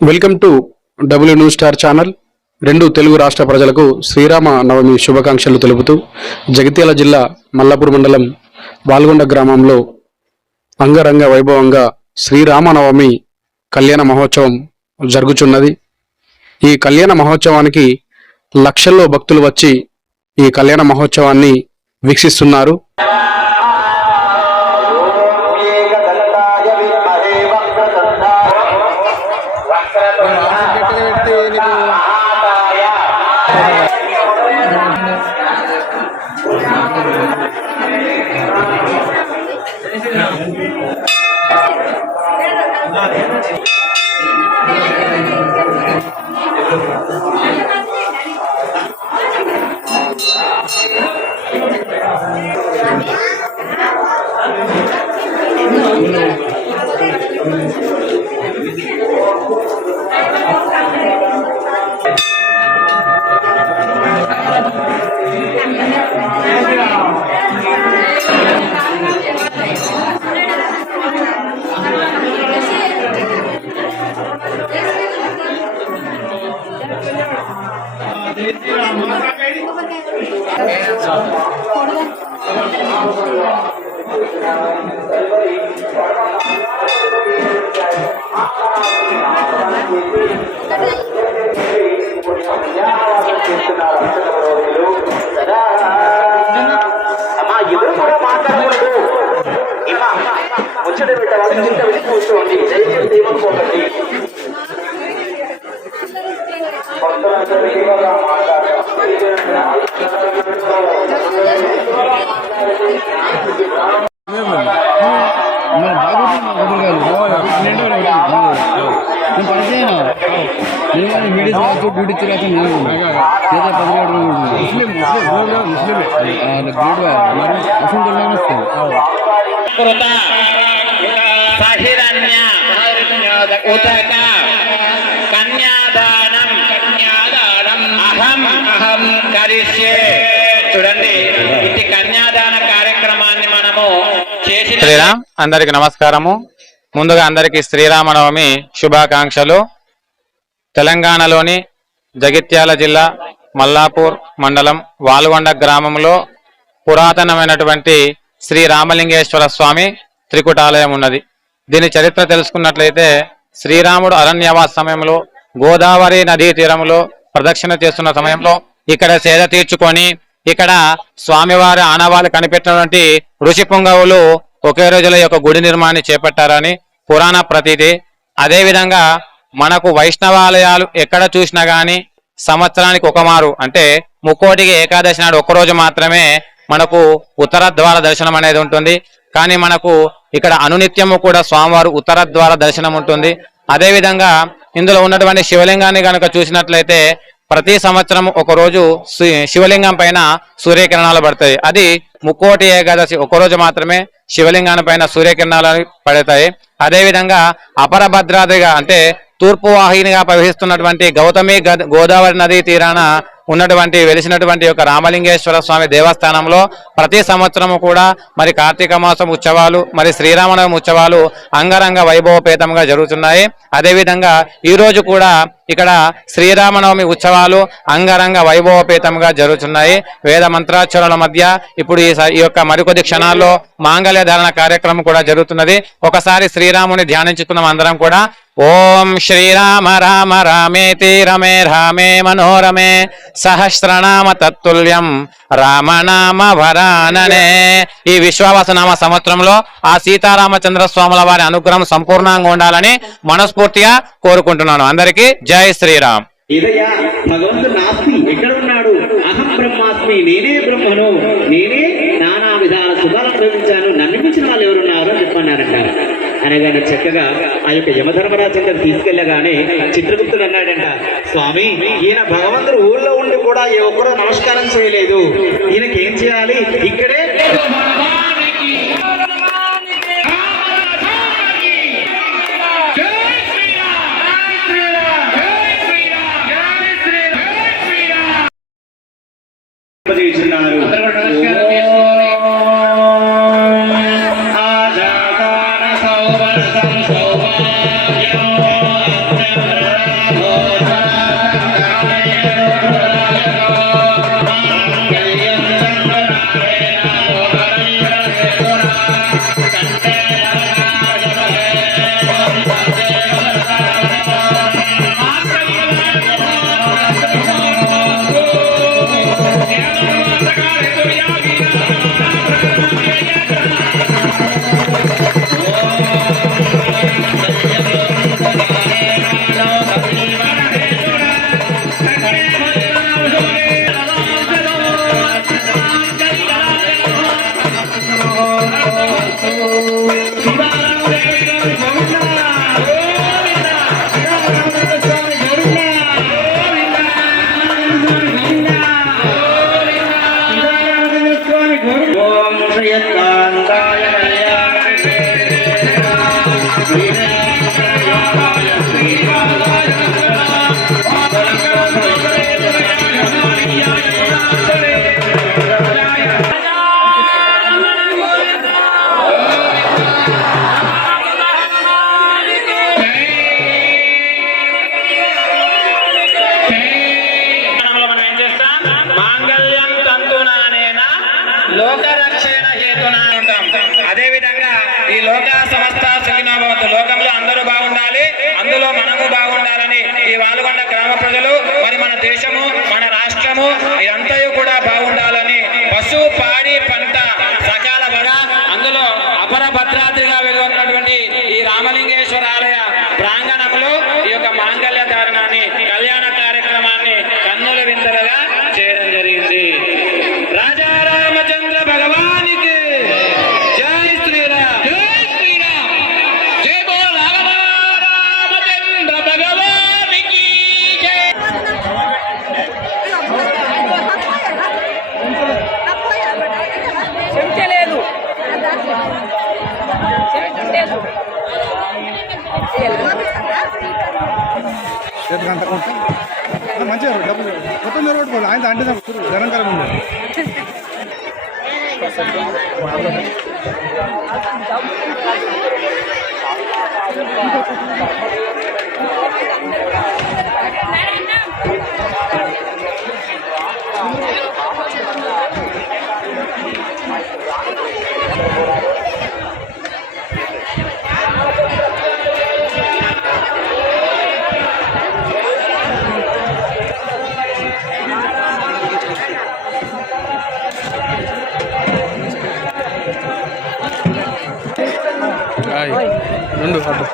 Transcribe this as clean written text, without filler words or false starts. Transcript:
Welcome to W news star channel. రెండు తెలుగు రాష్ట్ర ప్రజలకు శ్రీరామ నవమి శుభాకాంక్షలు తెలుపుతూ జగిత్యాల జిల్లా మల్లాపూర్ మండలం వాల్గొండ గ్రామంలో అంగరంగ వైభవంగా శ్రీరామనవమి కళ్యాణ మహోత్సవం జరుగుతున్నది. ఈ కళ్యాణ మహోత్సవానికి లక్షల్లో భక్తులు వచ్చి ఈ కళ్యాణ మహోత్సవాన్ని వీక్షిస్తున్నారు. చూడండి, ఇట్టి కన్యాదాన కార్యక్రమాన్ని మనము చేసి శ్రీరామ్ అందరికి నమస్కారము. ముందుగా అందరికి శ్రీరామనవమి శుభాకాంక్షలు. తెలంగాణలోని జగిత్యాల జిల్లా మల్లాపూర్ మండలం వాల్గొండ గ్రామంలో పురాతనమైనటువంటి శ్రీ రామలింగేశ్వర స్వామి త్రికుటాలయం ఉన్నది. దీని చరిత్ర తెలుసుకున్నట్లయితే శ్రీరాముడు అరణ్యవాస సమయంలో గోదావరి నదీ తీరంలో ప్రదక్షిణ చేస్తున్న సమయంలో ఇక్కడ సేద తీర్చుకొని ఇక్కడ స్వామివారి ఆనవాళ్ళు కనిపెట్టినటువంటి ఋషి పుంగవులు ఒకే రోజుల యొక్క గుడి నిర్మాణాన్ని చేపట్టారని పురాణ ప్రతీతి. అదేవిధంగా మనకు వైష్ణవాలయాలు ఎక్కడ చూసినా గాని సంవత్సరానికి ఒకమారు అంటే ముక్కోటికి ఏకాదశి నాడు ఒక్కరోజు మాత్రమే మనకు ఉత్తర ద్వార దర్శనం అనేది ఉంటుంది. కానీ మనకు ఇక్కడ అనునిత్యము కూడా స్వామివారు ఉత్తర ద్వార దర్శనం ఉంటుంది. అదేవిధంగా ఇందులో ఉన్నటువంటి శివలింగాన్ని కనుక చూసినట్లయితే ప్రతి సంవత్సరం ఒక రోజు శివలింగం పైన సూర్యకిరణాలు పడతాయి. అది ముక్కోటి ఏకాదశి ఒకరోజు మాత్రమే శివలింగాన్ని పైన సూర్యకిరణాలు పడతాయి. అదేవిధంగా అపర భద్రాద్రిగా అంటే తూర్పు వాహినిగా ప్రవహిస్తున్నటువంటి గౌతమి గోదావరి నదీ తీరాన ఉన్నటువంటి వెలిసినటువంటి యొక్క రామలింగేశ్వర స్వామి దేవస్థానంలో ప్రతి సంవత్సరము కూడా మరి కార్తీక మాసం ఉత్సవాలు మరి శ్రీరామనవమి ఉత్సవాలు అంగరంగ వైభవపేతంగా జరుగుతున్నాయి. అదేవిధంగా ఈ రోజు కూడా ఇక్కడ శ్రీరామనవమి ఉత్సవాలు అంగరంగ వైభవపేతంగా జరుగుతున్నాయి. వేద మంత్రాక్షరాల మధ్య ఇప్పుడు ఈ యొక్క మరికొద్ది క్షణాల్లో మాంగళ్య ధారణ కార్యక్రమం కూడా జరుగుతున్నది. ఒకసారి శ్రీరాముని ధ్యానించుకున్నాం అందరం కూడా. ఓం శ్రీరామ రామ రామేతి రమే రామే మనోరమే సహస్రనామ తత్తుల్యం రామనామ వరాననే. ఈ విశ్వావసనామ సంవత్సరంలో ఆ సీతారామచంద్ర స్వాముల వారి అనుగ్రహం సంపూర్ణంగా ఉండాలని మనస్ఫూర్తిగా కోరుకుంటున్నాను. అందరికీ జై శ్రీరామ్. భగవంతుడు నాస్తి, ఎక్కడ ఉన్నాడు? అహం బ్రహ్మాస్మి, నేనే బ్రహ్మను, నేనే నానా విధాల సుఖాలు ప్రవేశించాను, నన్ను మించిన వాళ్ళు ఎవరున్నారు అని చెప్పన్నారంట. అనగానే చక్కగా ఆ యొక్క యమధర్మరాజు తీసుకెళ్ళగానే చిత్రగుప్తుడు అన్నాడంట, స్వామి ఈయన భగవంతుడు ఊళ్ళో ఉండి కూడా ఏ ఒక్కరూ నమస్కారం చేయలేదు, ఈయనకేం చేయాలి? ఇక్కడే లోకరక్షణ హేతునా అంటాం. అదే విధంగా ఈ లోక సమస్త సుఖినో భవంతు, లోకంలో అందరూ బాగుండాలి, అందులో మనము బాగుండాలని ఈ వాల్గొండ గ్రామ ప్రజలు మరి మన దేశము మన రాష్ట్రము ఇదంతయు కూడా బాగుండాలని పశు పాడి పంట సకాల బగా అందులో అపర భద్రాద్రిగా వెలువన్నటువంటి ఈ రామలింగేశ్వర ఆలయ ప్రాంగణంలో ఈ యొక్క మాంగళ్య ధారణాన్ని కళ్యాణ కార్యక్రమాన్ని కన్నుల విందలుగా చేయడం జరిగింది. రాజా రామచంద్ర భగవానికి జై శ్రీరామ్, జై శ్రీరామ్, జై బోల్ రామచంద్ర భగవానికి జై. చెంచలేదు గంట మంచిగా డబ్బులు మొత్తం మీరు కొట్టుకోవాలి. ఆయన అంటే జనంకరంగా ఉంది. రెండు అడ్డు